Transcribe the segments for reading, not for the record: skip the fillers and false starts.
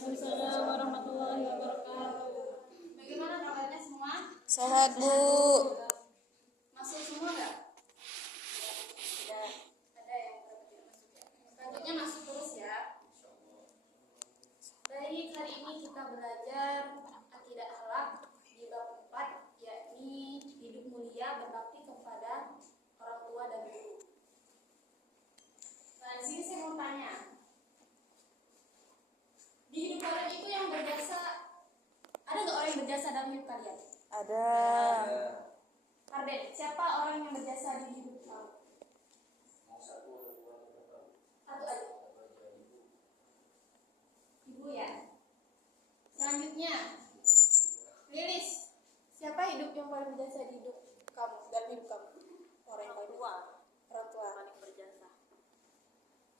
Waalaikumsalam warahmatullahi wabarakatuh. Bagaimana kabarnya semua? Sehat, Bu. Masuk semua nggak? Ada yang tidak masuk ya. Selanjutnya masuk terus ya. Baik, hari ini kita belajar akidah akhlak di bab 4, yakni hidup mulia berbakti kepada orang tua dan guru. Nah, di sini saya mau tanya. Di hidup kalian itu yang berjasa, ada nggak orang yang berjasa dalam hidup kalian? Ada. Arden, siapa orang yang berjasa di hidup kamu? Satu aja. Ibu ya. Selanjutnya, Lilis, siapa hidup yang paling berjasa di hidup kamu, dalam hidup kamu? Orang yang paling tua. Orang tua paling berjasa.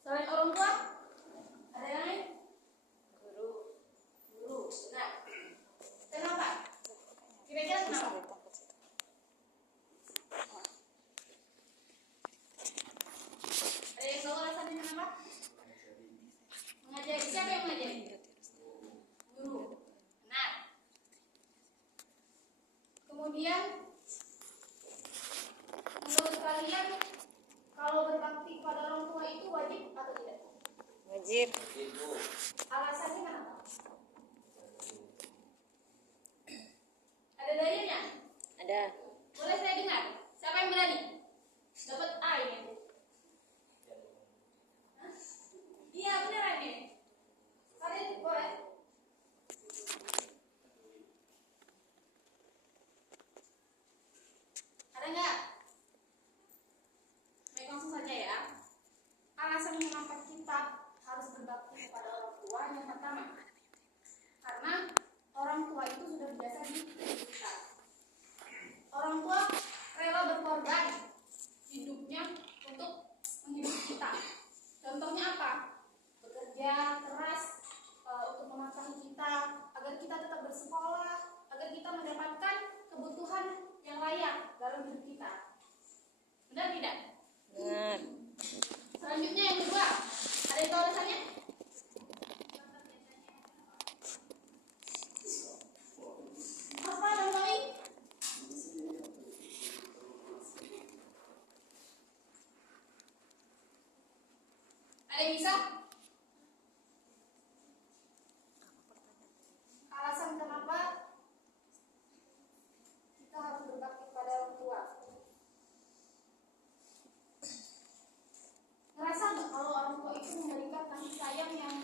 Selain orang tua, ada yang lain? Guru. Nah, kenapa? Kira-kira kenapa? Ada yang tahu alasannya kenapa? Mengajari. Siapa yang mengajari? Guru. Benar. Kemudian, menurut kalian, kalau berbakti kepada orang tua itu wajib atau tidak? Wajib. Alasannya kenapa? Ada dalilnya? Ada. Boleh saya dengar? Siapa yang berani? Dapat A ini. Hah? Iya beneran nih. Kalian boleh? Ada nggak? Baik, langsung saja ya. Alasan mengapa kita harus berbakti kepada orang tua yang pertama, karena orang tua itu sudah biasa di hidup kita. Orang tua rela berkorban hidupnya untuk menghidupi kita. Contohnya apa? Bekerja keras untuk mematangkan kita agar kita tetap bersekolah, agar kita mendapatkan kebutuhan yang layak dalam hidup kita. Benar tidak? Benar. Selanjutnya yang kedua, ada yang tahu alasannya? Apa namanya? Ada yang bisa? Alasan kenapa kita harus berbakti pada orang tua? Ngerasa nggak kalau orang tua itu memberikan kasih sayang yang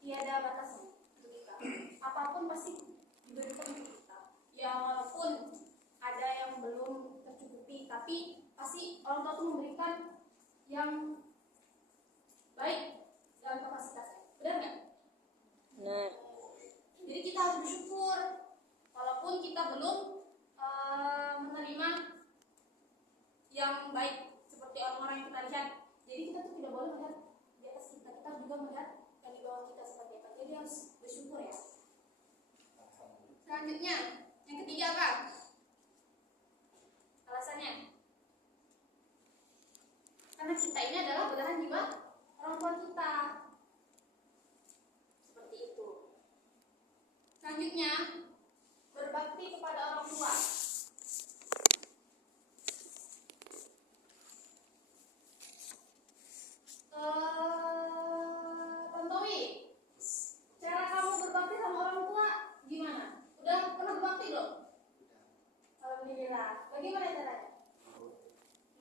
tiada batasnya untuk kita? Apapun pasti diberikan untuk kita. Ya walaupun ada yang belum tercukupi, tapi pasti orang tua itu memberikan yang baik dalam kapasitasnya. Benar nggak? Benar. Jadi kita harus bersyukur walaupun kita belum menerima yang baik seperti orang-orang yang kita lihat. Jadi kita tuh tidak boleh melihat di atas kita, kita juga melihat yang di bawah kita seperti apa. Jadi harus bersyukur ya. Selanjutnya, yang ketiga apa? Alasannya? Karena kita ini adalah belahan jiwa orang tua kita. Seperti itu. Selanjutnya, berbakti kepada orang tua. Tontowi, cara kamu berbakti sama orang tua gimana? Udah pernah berbakti belum? Alhamdulillah. Bagaimana caranya?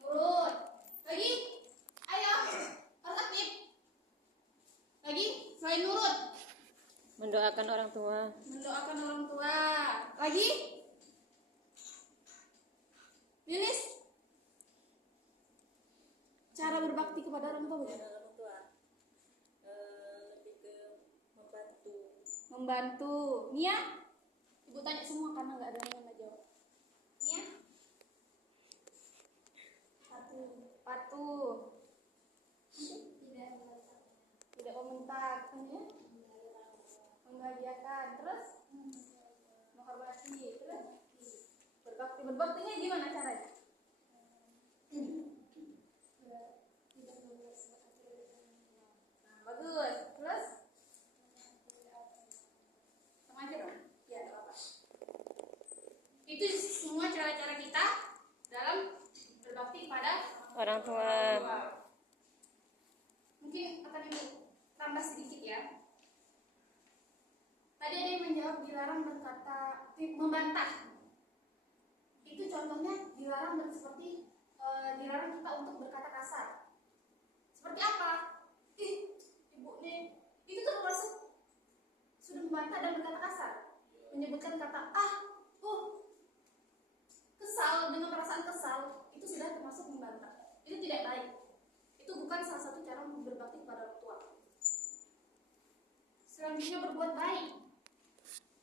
Nurut. Lagi? Ayo, harus aktif. Lagi? Selain nurut, Mendoakan orang tua. mendoakan orang tua. Lagi? Lilis? Cara berbakti kepada orang tua bagaimana? Orang tua lebih ke membantu. Membantu. Nia? Ibu tanya semua karena nggak ada yang nggak jawab. Nia? Patuh. Tidak membentak. Membahagiakan. Terus? Menghormati. Terus? Berbakti. Berbaktinya gimana caranya? Nah, bagus. Terus? ya. Tadi ada yang menjawab dilarang membantah. Itu contohnya dilarang seperti dilarang kita untuk berkata kasar. Seperti apa? Ibu nih, itu termasuk sudah membantah dan berkata kasar. Menyebutkan kata kesal dengan perasaan kesal, itu sudah termasuk membantah. Itu tidak baik. Itu bukan salah satu cara berbakti kepada orang tua. Selanjutnya berbuat baik.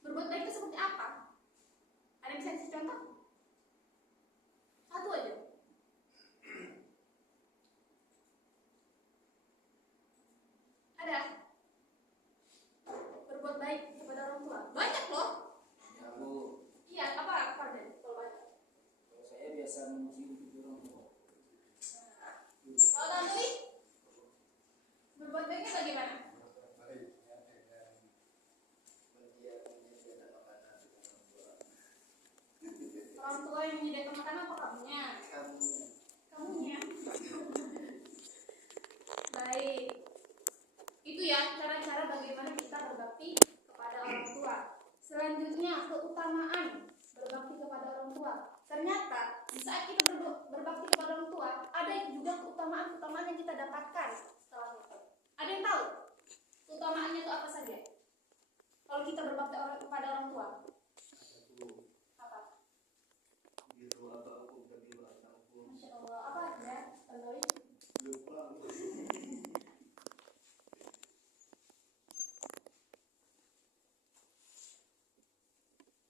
Berbuat baik itu seperti apa? Ada yang bisa kasih contoh? Satu aja. Ada? Berbuat baik kepada orang tua. Banyak loh. Ya Bu, Iya, apa deh kalau banyak? kalau saya biasa mencium pipi orang tua. Kalau Tantri? Berbuat baiknya bagaimana? Orang tua yang menyediakan makanan apa kamunya? Kamunya. Baik. Itu ya cara-cara bagaimana kita berbakti kepada orang tua. Selanjutnya keutamaan berbakti kepada orang tua. Ternyata di saat kita berbakti kepada orang tua, ada juga keutamaan-keutamaan yang kita dapatkan setelahnya. Ada yang tahu keutamaannya itu apa saja? Kalau kita berbakti kepada orang tua, apa? Masya Allah, apa aja? Contohin.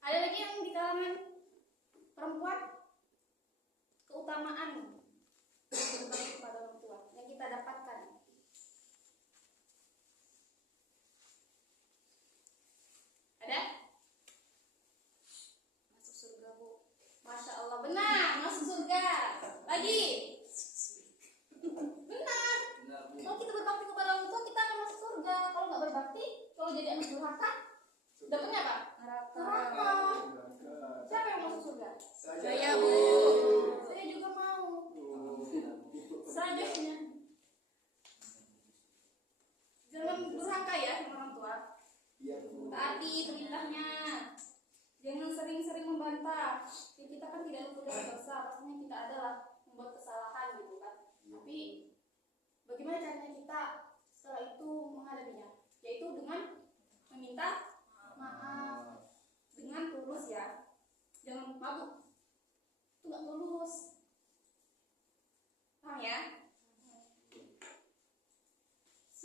Ada lagi yang di kalangan perempuan keutamaan berbakti kepada orang tua yang kita dapatkan. Ada? Masuk surga Bu. Masya Allah, benar, masuk surga. Lagi? Benar. Kalau kita berbakti kepada orang tua, kita akan masuk surga. Kalau nggak berbakti, kalau jadi anak durhaka, dapatnya apa? Neraka. Siapa yang masuk surga? Saya Bu. Saya juga mau. Selanjutnya, jangan durhaka ya sama orang tua. Taati perintahnya. Jangan sering-sering membantah. Ya, kita kan tidak luput dari dosa. Pastinya kita adalah membuat kesalahan gitu kan. Tapi bagaimana caranya kita setelah itu menghadapinya? Yaitu dengan meminta maaf dengan tulus ya. Jangan mabuk. Itu nggak tulus. Paham ya?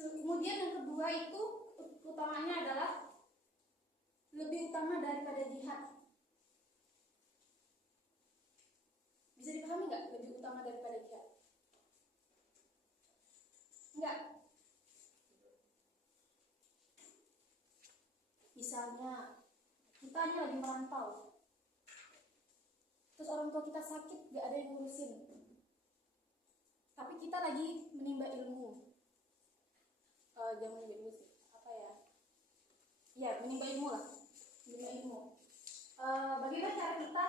Kemudian yang kedua itu utamanya adalah lebih utama daripada jihad. Bisa dipahami nggak lebih utama daripada jihad? Enggak. Misalnya kita ini lagi merantau, terus orang tua kita sakit, gak ada yang ngurusin, tapi kita lagi menimba ilmu. Jangan menimba ilmu sih, apa ya? Ya, menimba ilmu lah, menimba ilmu. Bagaimana cara kita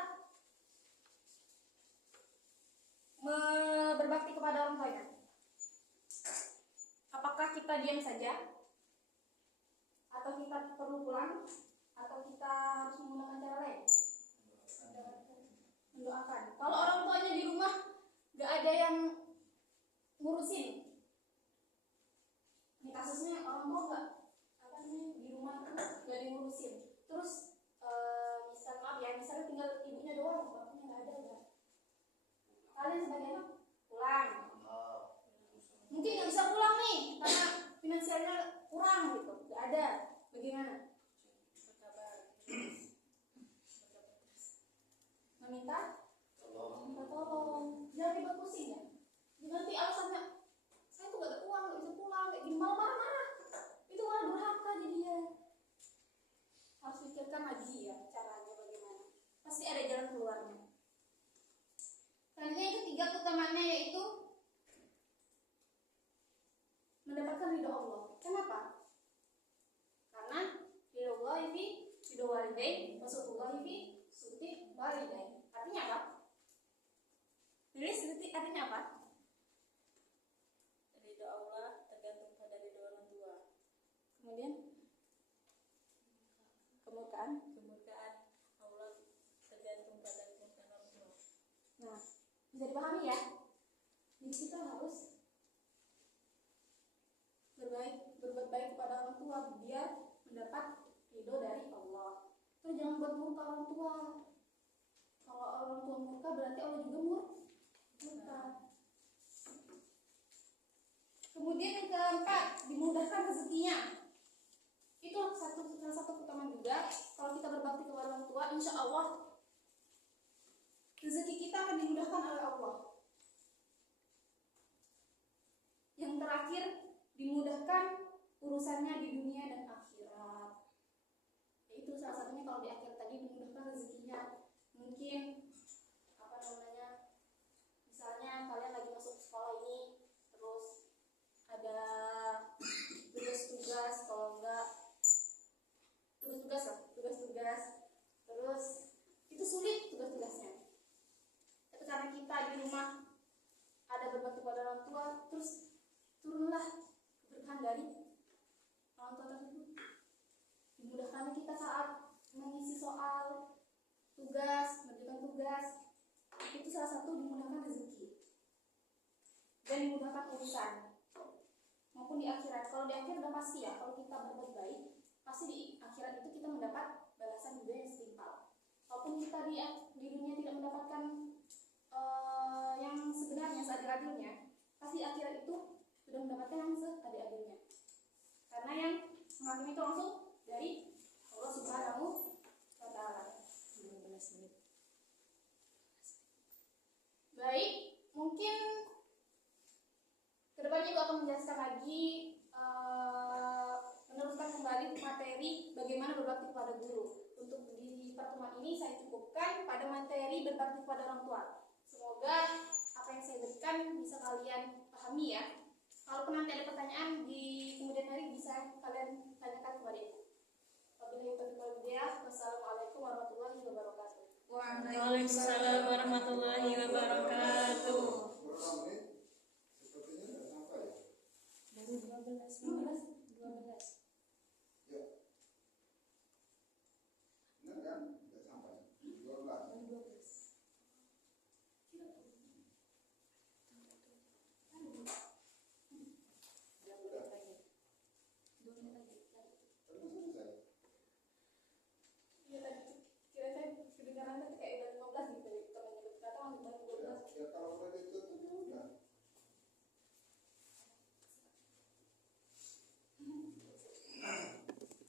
berbakti kepada orang tuanya? Apakah kita diam saja? Atau kita perlu pulang? Atau kita harus menggunakan cara lain? Mendoakan. Kalau orang tuanya di rumah gak ada yang ngurusin, ini kasusnya orang tua di rumah tuh gak ada yang ngurusin. Terus misalnya tinggal ibunya doang, bapaknya gak ada udah. Kalian sebagai anak pulang. Mungkin gak bisa pulang nih karena finansialnya kurang gitu, gak ada. Bagaimana? Meminta tolong. Jangan dibuat pusing ya. Nanti alasannya saya tuh gak ada uang, gak bisa pulang, kayak gini malah marah-marah. Itu malah durhaka jadinya. Harus pikirkan lagi ya caranya bagaimana. Pasti ada jalan keluarnya. Selanjutnya yang ketiga keutamaannya yaitu mendapatkan ridho Allah. Kenapa? Karena ridho Allah ini ridho walidain, wasutullah ini suti walidain. Artinya apa? Jadi suti artinya apa? Ridho Allah tergantung pada ridho orang tua. Bisa dipahami ya? Jadi kita harus berbuat baik kepada orang tua biar mendapat ridho dari Allah. Terus jangan buat murka orang tua. Kalau orang tua murka berarti Allah juga murka. Kemudian yang keempat, dimudahkan rezekinya. Itu salah satu keutamaan juga. Kalau kita berbakti kepada orang tua, insya Allah rezeki kita akan dimudahkan oleh Allah. Yang terakhir, dimudahkan urusannya di dunia dan akhirat. Itu salah satunya kalau di akhirat tadi dimudahkan rezekinya. Mungkin misalnya kalian lagi masuk sekolah ini, terus ada tugas-tugas, kalau enggak tugas-tugas, terus itu sulit tugas-tugasnya. Tapi karena kita di rumah ada berbakti pada orang tua, terus turunlah keberkahan dari orang tua tersebut. Dimudahkan kita saat mengisi soal, mengerjakan tugas, itu salah satu dimudahkan rezeki dan dimudahkan urusan maupun di akhirat. Kalau di akhirat udah pasti ya, kalau kita berbuat baik pasti di akhirat itu kita mendapat balasan juga yang setimpal. Walaupun kita di dunia tidak mendapatkan yang sebenarnya seadil-adilnya, pasti di akhirat itu sudah mendapatkan yang seadil-adilnya. Karena yang menghakimi itu langsung dari Allah Subhanahu wa Ta'ala. Baik, mungkin kedepannya Ibu akan menjelaskan lagi, meneruskan kembali materi bagaimana berbakti kepada guru. Untuk di pertemuan ini saya cukupkan pada materi berbakti kepada orang tua. Semoga apa yang saya berikan bisa kalian pahami ya. Kalaupun nanti ada pertanyaan di kemudian hari bisa kalian